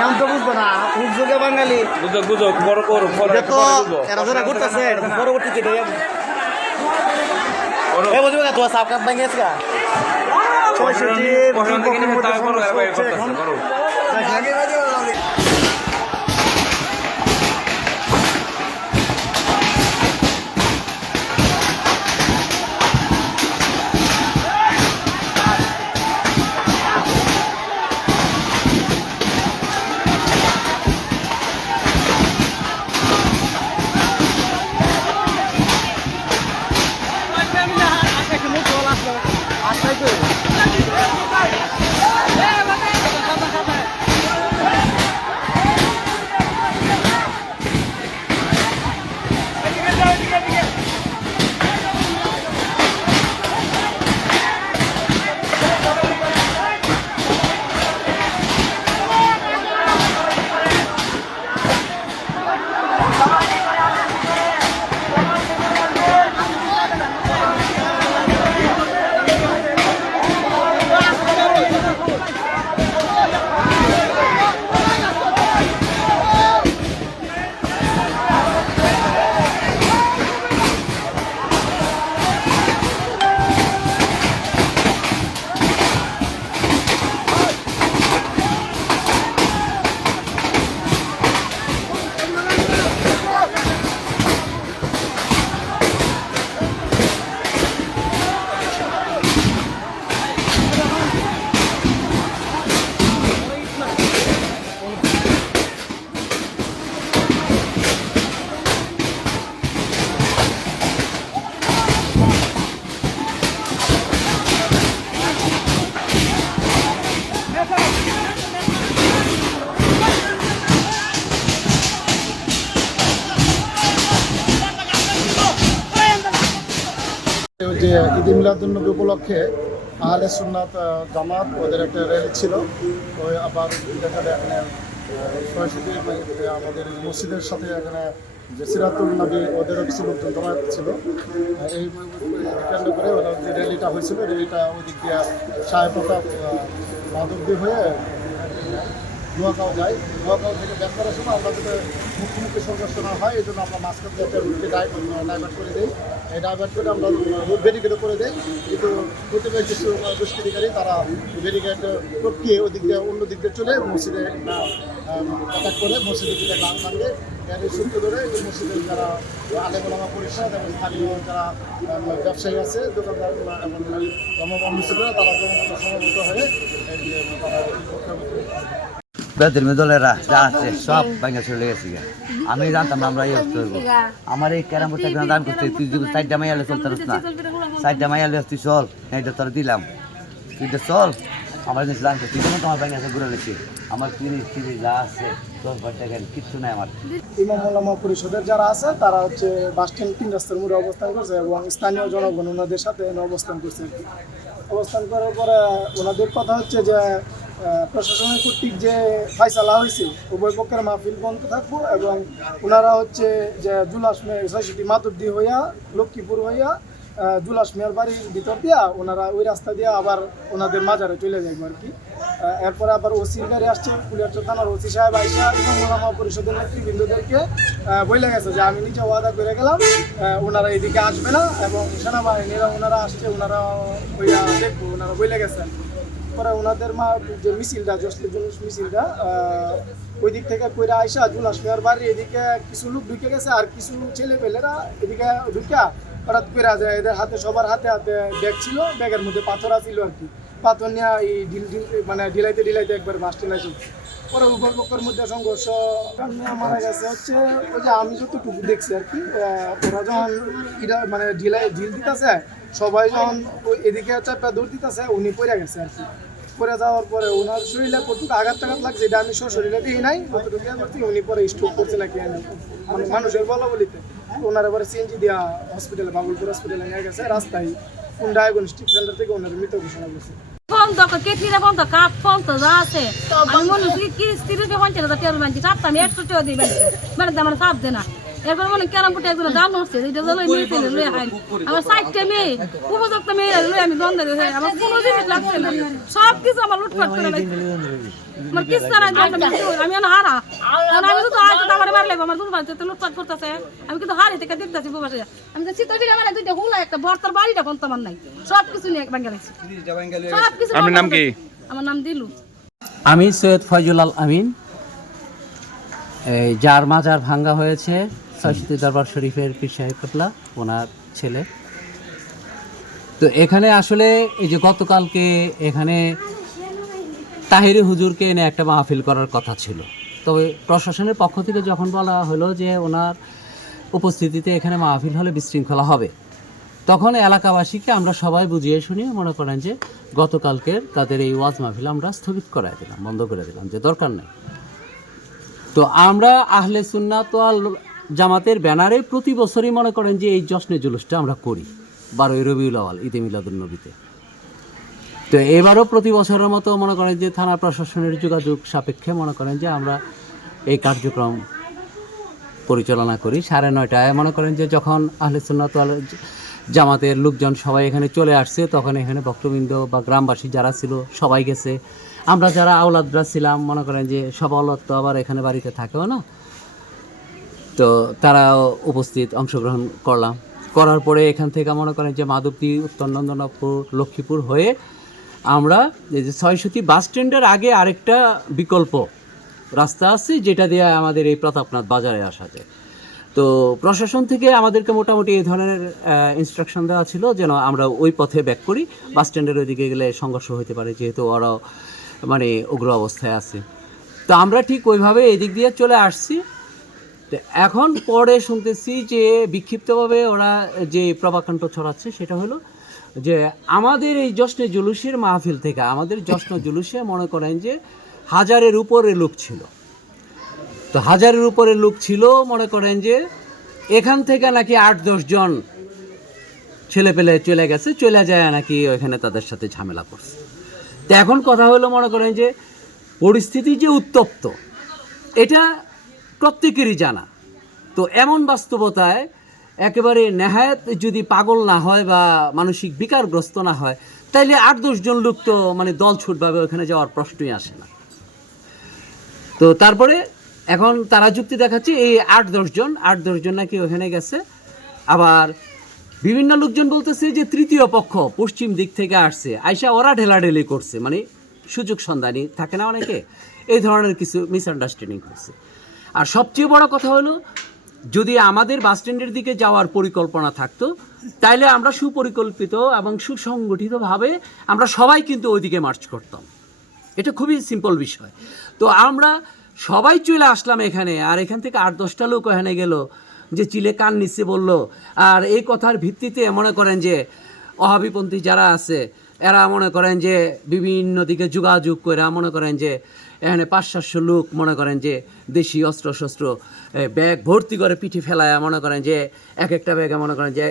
এখন তো বুঝবো না বুঝবো বাঙালি বুঝো বড় করো এরা যারা ঘুরতেছে পরবর্তী কেটে বুঝবে না তোমার সাপ কাপ ভেঙে গেছে যে ঈদ মিলাদুন্নবী উপলক্ষে আহলে সুন্নাত জামাত ওদের একটা র্যালি ছিল। ওই আবার দেখা যায় এখানে সরাসরি আমাদের মসজিদের সাথে এখানে যে সিরাতুল নবী ওদেরও কিছু লোকজন জমায়েত ছিল। এই কেন্দ্র করে ওরা যে র্যালিটা হয়েছিল, র্যালিটা ওই দিক দিয়ে সাহেবপ্রতাপ মাধবদী হয়ে দোয়াগাঁও যায়। দোয়াগাঁও থেকে ব্যাক করার সময় আমরা যাতে মুখোমুখি সংঘর্ষ না হয় এই জন্য আমরা মাঝখান থেকে রুটকে ডাইভার্ট করে দিই। এই ডাইভার্ট করে আমরা রুট ব্যারিকেডও করে দিই, কিন্তু প্রতিবার কিছু দুষ্কৃতিকারী তারা ব্যারিকেড টপকিয়ে ওই দিক দিয়ে অন্য দিক দিয়ে চলে মসজিদে অ্যাটাক করে মসজিদের দিকে গান ভাঙে। এর সূত্র ধরে মসজিদের যারা আলেম ওলামা পরিষদ এবং স্থানীয় যারা ব্যবসায়ী আছে, দোকানদার এবং ধর্মবন্ধুরা তারা সমবেত হয়ে বেদর্মী দলেরা যা আছে সব ভেঙে চলে গেছে। আমি জানতাম না আমরা ইয়ে করবো। আমার এই ক্যারাম বোর্ডটা দান করতে তুই যদি সাইডটা মাইয়ালে চলতে পারিস না, সাইডটা মাইয়ালে তুই চল, এইটা তোর দিলাম, তুই চল। আমার জিনিস দান করছি যেমন তোমার ভেঙে ঘুরে নিচ্ছি। আমার তিরিশ যা আছে 10 টাকা কিচ্ছু নাই আমার। ইমাম ওলামা পরিষদের যারা আছে তারা হচ্ছে বাস স্ট্যান্ড 3 রাস্তার মোড়ে অবস্থান করছে এবং স্থানীয় জনগণ ওনাদের সাথে অবস্থান করছে। অবস্থান করার পরে ওনাদের কথা হচ্ছে যে প্রশাসনের কর্তৃক যে ফাইসালা হয়েছে উভয় পক্ষের মাহফিল বন্ধ থাকবো এবং ওনারা হচ্ছে যে জুলাস সোসাইটি মাতুর্দি হইয়া লক্ষ্মীপুর হইয়া জুলাস মেয়র বাড়ির ভিতর দিয়া ওনারা ওই রাস্তা দিয়ে আবার ওনাদের মাজারে চলে যাইব আর কি। এরপরে আবার ওসির গাড়ি আসছে, কুলিয়ারচর থানার ওসি সাহেব আইসা ইমাম ওলামা পরিষদের নেতৃবৃন্দদেরকে বলে গেছে যে আমি নিজে ওয়াদা করে গেলাম ওনারা এদিকে আসবে না এবং সেনাবাহিনীরা ওনারা আসছে, ওনারা ওইয়া দেখবো, ওনারা বলে গেছেন। পরে ওনাদের যে মিছিলটা জসলি জুলুস মিছিলটা ওই দিক থেকে কইরা আইসা জুলাস মেয়র বাড়ি এদিকে কিছু লোক ঢুকে গেছে আর কিছু ছেলে পেলেরা এদিকে ঢুকা হঠাৎ করে যায়। এদের হাতে সবার হাতে হাতে ব্যাগ ছিল, ব্যাগের মধ্যে পাথর আছিল আর কি। পাথর নিয়ে এই মানে ঢিলাইতে একবার বাস টেনে চলছে। পরে উভয় পক্ষের মধ্যে সংঘর্ষ মারা গেছে হচ্ছে ওই যে আমি যতটুকু দেখছি আর কি। ওরা যখন মানে ঢিল দিতেছে সবাই যখন ওই এদিকে চারটা দৌড় দিতেছে উনি পড়ে গেছে আর কি। পড়ে যাওয়ার পরে ওনার শরীরে কতটুকু আঘাত লাগছে এটা আমি শরীরে দিই নাই, কতটুকু উনি পরে স্ট্রোক করছে নাকি মানে মানুষের বলা বলিতে ওনার এবারে সিএনজি দেওয়া হসপিটালে বাবুলপুর হসপিটালে নিয়ে গেছে। রাস্তায় কোন ডায়াগনস্টিক সেন্টার থেকে ওনার মৃত ঘোষণা করছে। বন্ধ কেটিরা বন্ধ কাপ বন্ধ যা আছে আমি মনে হচ্ছে কি স্ত্রীকে 50,000 টাকা মানছি চাপটা আমি 100 টাকা দিই মানে আমার চাপ দে না এরপর মনে ক্যারাম কোটে একজন দাম হচ্ছে এটা জলই নিয়েছে লয়ে হাই আমার সাইডটা মেয়ে উপযুক্ত মেয়ে লয়ে আমি বন্ধ করে আমার কোনো জিনিস লাগছে না সব কিছু আমার লুটপাট করে লাগছে আমার কিছু না আমি না হারা আমি তো আজ আমার মারলে আমার দুধ বাড়িতে লুটপাট করতেছে আমি কিন্তু হারি থেকে দিতেছি বসে আমি তো শীতল বিড়া মানে দুইটা হুলা একটা বর্তার বাড়িটা বন্ধ আমার নাই সব কিছু নিয়ে ভাঙা লাগছে সব কিছু আপনার নাম কি? আমার নাম দিলু। আমি সৈয়দ ফয়জুল আল আমিন, এই যার মাজার ভাঙ্গা হয়েছে সরস্বতী দরবার শরীফের পীর সাহেব কেবলা ওনার ছেলে। তো এখানে আসলে এই যে গতকালকে এখানে তাহিরি হুজুরকে এনে একটা মাহফিল করার কথা ছিল, তবে প্রশাসনের পক্ষ থেকে যখন বলা হলো যে ওনার উপস্থিতিতে এখানে মাহফিল হলে বিশৃঙ্খলা হবে, তখন এলাকাবাসীকে আমরা সবাই বুঝিয়ে শুনিয়ে মনে করেন যে গতকালকের তাদের এই ওয়াজ মাহফিল আমরা স্থগিত করাই দিলাম, বন্ধ করে দিলাম, যে দরকার নেই। তো আমরা আহলে সুন্নাত ওয়াল জামাতের ব্যানারে প্রতি বছরই মনে করেন যে এই জশ্নে জুলুসটা আমরা করি 12ই রবিউল আউয়াল ঈদে মিলাদুন্নবীতে। তো এবারও প্রতি বছরের মতো মনে করেন যে থানা প্রশাসনের যোগাযোগ সাপেক্ষে মনে করেন যে আমরা এই কার্যক্রম পরিচালনা করি। 9:30 মনে করেন যে যখন আহলে সুন্নাত ওয়াল জামাতের লোকজন সবাই এখানে চলে আসছে, তখন এখানে ভক্তবৃন্দ বা গ্রামবাসী যারা ছিল সবাই গেছে। আমরা যারা আওলাদরা ছিলাম মনে করেন যে সব আওলাদ তো আবার এখানে বাড়িতে থাকেও না, তো তারাও উপস্থিত অংশগ্রহণ করলাম। করার পরে এখান থেকে মনে করেন যে মাধবদী, উত্তর নন্দনপুর, লক্ষ্মীপুর হয়ে আমরা এই যে 600 বাস স্ট্যান্ডের আগে আরেকটা বিকল্প রাস্তা আছে যেটা দিয়ে আমাদের এই প্রতাপনাথ বাজারে আসা যায়। তো প্রশাসন থেকে আমাদেরকে মোটামুটি এই ধরনের ইনস্ট্রাকশন দেওয়া ছিল যেন আমরা ওই পথে ব্যাক করি, বাস স্ট্যান্ডের ওইদিকে গেলে সংঘর্ষ হতে পারে, যেহেতু ওরাও মানে উগ্র অবস্থায় আছে। তো আমরা ঠিক ওইভাবে এদিক দিয়ে চলে আসছি। তো এখন পরে শুনতেছি যে বিক্ষিপ্তভাবে ওরা যে প্রভাকাণ্ড ছড়াচ্ছে সেটা হলো যে আমাদের এই জশ্নে জুলুসের মাহফিল থেকে, আমাদের জশ্ন জুলুসে মনে করেন যে 1000-এর উপরে লোক ছিল। তো 1000-এর উপরে লোক ছিল মনে করেন যে এখান থেকে নাকি 8-10 জন ছেলে পেলে চলে গেছে, চলে যায় নাকি ওইখানে তাদের সাথে ঝামেলা করছে। তো এখন কথা হলো মনে করেন যে পরিস্থিতি যে উত্তপ্ত এটা প্রত্যেকেরই জানা। তো এমন বাস্তবতায় একেবারে নেহায়েত যদি পাগল না হয় বা মানসিক বিকারগ্রস্ত না হয়, তাইলে 8-10 জন লোক তো মানে দল ছুটভাবে ওখানে যাওয়ার প্রশ্নই আসে না। তো তারপরে এখন তারা যুক্তি দেখাচ্ছে এই 8-10 জন নাকি ওখানে গেছে। আবার বিভিন্ন লোকজন বলতেছে যে তৃতীয় পক্ষ পশ্চিম দিক থেকে আসছে, আইসা ওরা ঢেলাঢেলি করছে, মানে সুযোগ সন্ধানী থাকে না অনেকে, এই ধরনের কিছু মিসআন্ডারস্ট্যান্ডিং হচ্ছে। আর সবচেয়ে বড় কথা হলো যদি আমাদের বাস স্ট্যান্ডের দিকে যাওয়ার পরিকল্পনা থাকতো তাইলে আমরা সুপরিকল্পিত এবং সুসংগঠিতভাবে আমরা সবাই কিন্তু ওইদিকে মার্চ করতাম। এটা খুবই সিম্পল বিষয়। তো আমরা সবাই চলে আসলাম এখানে, আর এখান থেকে 8-10টা লোক এখানে গেল যে চিলে কান নিচ্ছে বললো। আর এই কথার ভিত্তিতে মনে করেন যে ওহাবিপন্থী যারা আছে এরা মনে করেন যে বিভিন্ন দিকে যোগাযোগ করে মনে করেন যে এখানে 500-700 লোক মনে করেন যে দেশি অস্ত্র ব্যাগ ভর্তি করে পিঠে ফেলায় মনে করেন যে এক একটা ব্যাগে মনে করেন যে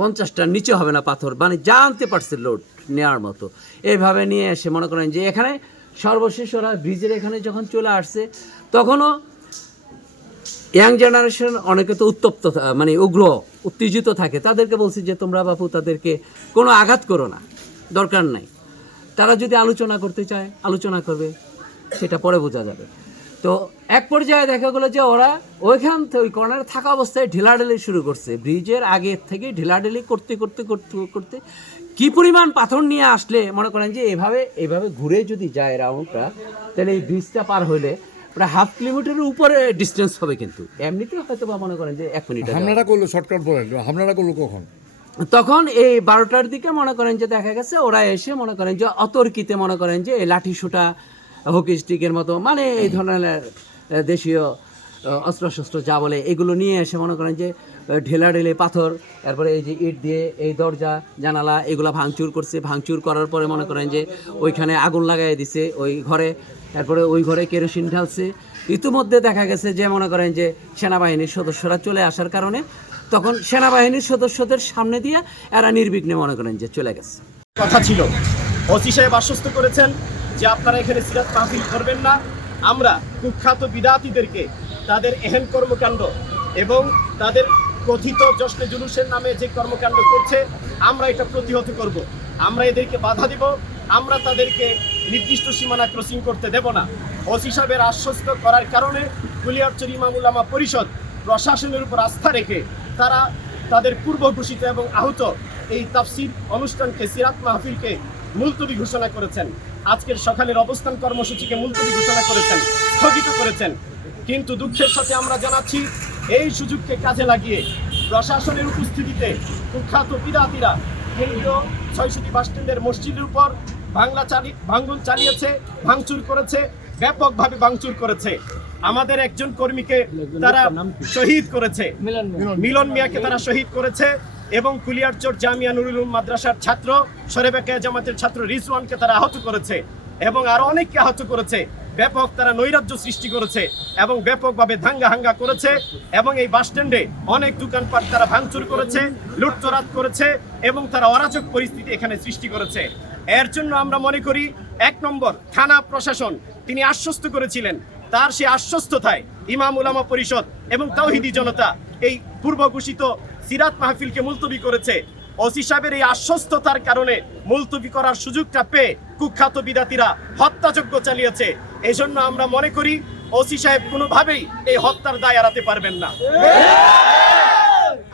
50টার নিচে হবে না পাথর, মানে জানতে পারছে লোড নেওয়ার মতো, এইভাবে নিয়ে এসে মনে করেন যে এখানে সর্বশেষ ওরা ব্রিজের এখানে যখন চলে আসছে তখনও ইয়াং জেনারেশন অনেকে তো উত্তপ্ত মানে উগ্র উত্তেজিত থাকে, তাদেরকে বলছি যে তোমরা বাপু তাদেরকে কোনো আঘাত করো না, দরকার নাই। তারা যদি আলোচনা করতে চায় আলোচনা করবে, সেটা পরে বোঝা যাবে। তো এক পর্যায়ে দেখা গেলো যে ওরা ওইখান থেকে ওই কর্নারে থাকা অবস্থায় ঢিলাঢেলি শুরু করছে, ব্রিজের আগে থেকে ঢিলাঢেলি করতে করতে করতে করতে কী পরিমাণ পাথর নিয়ে আসলে মনে করেন যে এভাবে ঘুরে যদি যায় রাউন্ডটা, তাহলে এই ব্রিজটা পার হলে প্রায় 1/2 কিলোমিটারের উপরে ডিস্টেন্স হবে, কিন্তু এমনিতেও হয়তো বা মনে করেন যে 1 মিনিট। হামলাটা করলো শর্টকাট বলেন, হামলাটা করলো কখন? তখন এই 12টার দিকে মনে করেন যে দেখা গেছে ওরা এসে মনে করেন যে অতর্কিতে মনে করেন যে লাঠি সোটা হকি স্টিকের মতো মানে এই ধরনের দেশীয় অস্ত্রশস্ত্র যা বলে এগুলো নিয়ে এসে মনে করেন যে ঢেলাঢেলে পাথর, তারপরে এই যে ইট দিয়ে এই দরজা জানালা এগুলো ভাঙচুর করছে। ভাঙচুর করার পরে মনে করেন যে ওইখানে আগুন লাগাই দিছে ওই ঘরে, তারপরে ওই ঘরে কেরোসিন ঢালছে। ইতিমধ্যে দেখা গেছে যে মনে করেন যে সেনাবাহিনীর সদস্যরা চলে আসার কারণে তখন সেনাবাহিনীর সদস্যদের সামনে দিয়ে এরা নির্বিঘ্নে মনে করেন যে চলে গেছে। কথা ছিল ওসি সাহেব আশ্বস্ত করেছেন যে আপনারা এখানে সিরাত মাহফিল করবেন না। আমরা কুখ্যাত বিদাতিদেরকে তাদের এহেন কর্মকাণ্ড এবং তাদের কথিত জশ্নে জুলুসের নামে যে কর্মকাণ্ড করছে আমরা এটা প্রতিহত করব। আমরা এদেরকে বাধা দেব, আমরা তাদেরকে নির্দিষ্ট সীমানা ক্রসিং করতে দেব না। ওসি সাহেবের আশ্বস্ত করার কারণে কুলিয়ারচর ইমাম উলামা পরিষদ প্রশাসনের উপর আস্থা রেখে তারা তাদের পূর্ব ঘোষিত এবং আহত এই তাফসীর অনুষ্ঠানকে, সিরাত মাহফিলকে মুলতবি ঘোষণা করেছেন। আজকের সকালের অবস্থান কর্মসূচিকে মুলতবি ঘোষণা করেছেন, স্থগিত করেছেন। কিন্তু দুঃখের সাথে আমরা জানাচ্ছি এই সুযোগকে কাজে লাগিয়ে প্রশাসনের উপস্থিতিতে কুখ্যাত বিদাতিরা কেন্দ্রীয় ৬০০ বাস স্ট্যান্ডের মসজিদের উপর ভাঙন চালিয়েছে, ভাঙচুর করেছে, ব্যাপকভাবে ভাঙচুর করেছে। আমাদের একজন কর্মীকে তারা শহীদ করেছে, মিলন মিয়াকে তারা শহীদ করেছে এবং কুলিয়ারচর জামিয়া নুরুল উলুম মাদ্রাসার ছাত্র সরেবেকা জামাতের ছাত্র রিজওয়ানকে তারা আহত করেছে এবং আরো অনেককে আহত করেছে। ব্যাপক তারা নৈরাজ্য সৃষ্টি করেছে এবং ব্যাপকভাবে দাঙ্গা হাঙ্গা করেছে এবং এই বাস স্ট্যান্ডে অনেক দোকানপাট তারা ভাঙচুর করেছে, লুটতরাট করেছে এবং তারা অরাজক পরিস্থিতি এখানে সৃষ্টি করেছে। এর জন্য আমরা মনে করি ১ নম্বর থানা প্রশাসন তিনি আশ্বস্ত করেছিলেন, তার সেই আশ্বস্ততায় ইমাম উলামা পরিষদ এবং তাওহিদি জনতা এই পূর্ব ঘোষিত সিরাত মাহফিলকে মুলতবি করেছে। ওসি সাহেবের এই আশ্বস্ততার কারণে মুলতবি করার সুযোগটা পেয়ে কুখ্যাত বিদাতিরা হত্যাযজ্ঞ চালিয়েছে। এই জন্য আমরা মনে করি ওসি সাহেব কোনোভাবেই এই হত্যার দায় এড়াতে পারবেন না।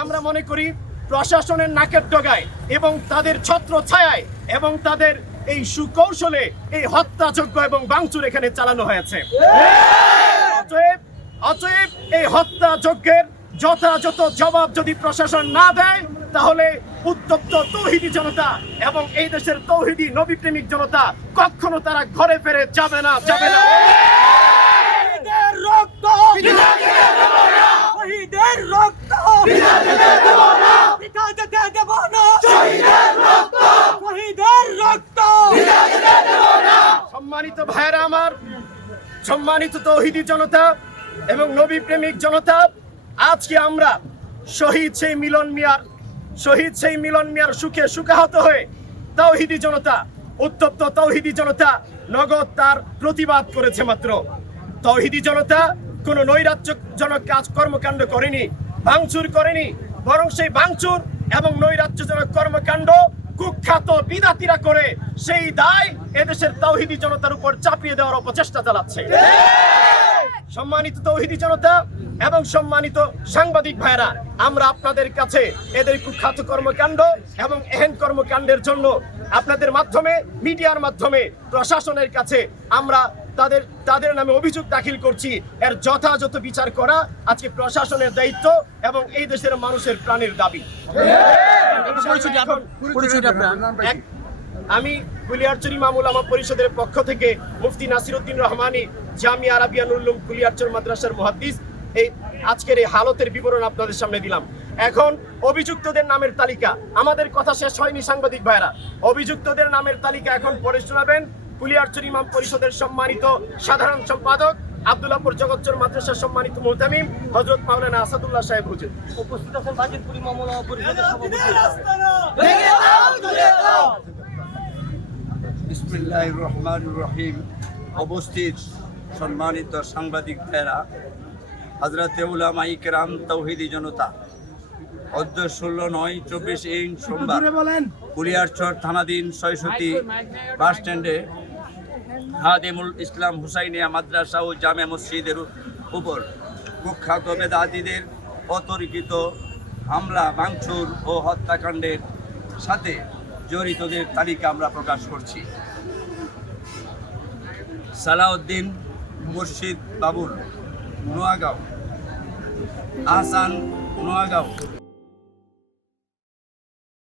আমরা মনে করি প্রশাসনের নাকের ডগায় এবং তাদের ছত্র ছায়ায় এবং তাদের এই সুকৌশলে এই হত্যাযজ্ঞ এবং ভাঙচুর এখানে চালানো হয়েছে। অতএব এই হত্যাযজ্ঞের যথাযথ জবাব যদি প্রশাসন না দেয় তাহলে উত্তপ্ত তৌহিদি জনতা এবং এই দেশের তৌহিদি নবী প্রেমিক জনতা কখনো তারা ঘরে ফেরে যাবে না। সম্মানিত ভাইরা আমার, সম্মানিত তৌহিদি জনতা এবং নবী প্রেমিক জনতা, আজকে আমরা শহীদ সেই মিলন মিয়ার সুখে সুখাহত হয়ে তাওহিদি জনতা, উত্তপ্ত তাওহিদি জনতা নগদ তার প্রতিবাদ করেছে। মাত্র তাওহিদি জনতা কোনো নৈরাজ্যজনক কর্মকাণ্ড করেনি, ভাঙচুর করেনি, বরং সেই ভাঙচুর এবং নৈরাজ্যজনক কর্মকাণ্ড কুখ্যাত বিদাতিরা করে সেই দায় এদেশের তাওহিদি জনতার উপর চাপিয়ে দেওয়ার অপচেষ্টা চালাচ্ছে। সম্মানিত তৌহিদি জনতা এবং সম্মানিত সাংবাদিক ভাইরা, আমরা আপনাদের কাছে এদের কুখ্যাত কর্মকাণ্ড এবং এহেন কর্মকাণ্ডের জন্য আপনাদের মাধ্যমে, মিডিয়ার মাধ্যমে প্রশাসনের কাছে আমরা তাদের নামে অভিযোগ দাখিল করছি। এর যথাযথ বিচার করা আজকে প্রশাসনের দায়িত্ব এবং এই দেশের মানুষের প্রাণের দাবি। আমি কুলিয়ারচর ইমাম উলামা পরিষদের পক্ষ থেকে মুফতি নাসিরউদ্দিন রহমানী, জামিয়া আরাবিয়া নুরুল উলুম কুলিয়ারচর মাদ্রাসার মুহাদ্দিস, এই আজকের এই হালতের বিবরণ আপনাদের সামনে দিলাম। এখন অভিযুক্তদের নামের তালিকা, আমাদের কথা শেষ হয়নি সাংবাদিক ভাইরা, অভিযুক্তদের নামের তালিকা এখন পড়ে শোনাবেন কুলিয়ারচর ইমাম পরিষদের সম্মানিত সাধারণ সম্পাদক, আব্দুল্লাহপুর জগৎচর মাদ্রাসার সম্মানিত মুহতামিম হযরত মাওলানা আসাদুল্লাহ সাহেব হুজুর। উপস্থিত আছেন বাজিতপুর ইমাম উলামা পরিষদের সভাপতি। বিসমিল্লাহির রহমানির রহিম। উপস্থিত সম্মানিত সাংবাদিক ভাইরা, হযরতে উলামা ইকরাম, তাওহীদি জনতা, 16/9/24 সোমবার কুলিয়ারচর থানাধীন ৬০০ বাস স্ট্যান্ডে খাদেমুল ইসলাম হুসাইনিয়া মাদ্রাসা ও জামে মসজিদের উপর কুখ্যাত বেদাতীদের অতর্কিত হামলা, ভাঙচুর ও হত্যাকাণ্ডের সাথে জড়িতদের তালিকা আমরা প্রকাশ করছি। সালাউদ্দিন মুর্শিদ বাবুল, নোয়াগাঁও, আহসান, নোয়াগাঁও,